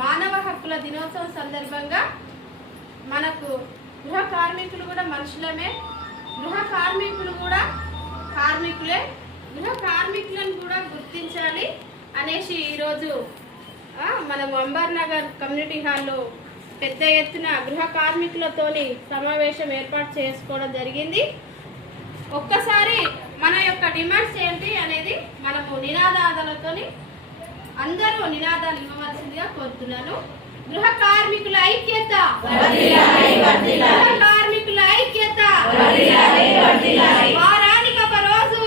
మానవ హక్కుల దినోత్సవం సందర్భంగా మనకు గృహ కార్మికులు కూడా మనుషులమే, గృహ కార్మికులు కూడా కార్మికులే, గృహ కార్మికులను కూడా గుర్తించాలి అనేసి ఈరోజు మనం అంబర్ నగర్ కమ్యూనిటీ హాల్లో పెద్ద ఎత్తున గృహ కార్మికులతోని సమావేశం ఏర్పాటు చేసుకోవడం జరిగింది. ఒక్కసారి మన యొక్క డిమాండ్స్ ఏంటి అనేది మనము నినాదాలతోని అందరూ నినాదాలు ఇవ్వవలసిందిగా కోరుతున్నాను. గృహ కార్మికుల ఐక్యత, గృహ కార్మికుల ఐక్యత, వారానికి ఒక రోజు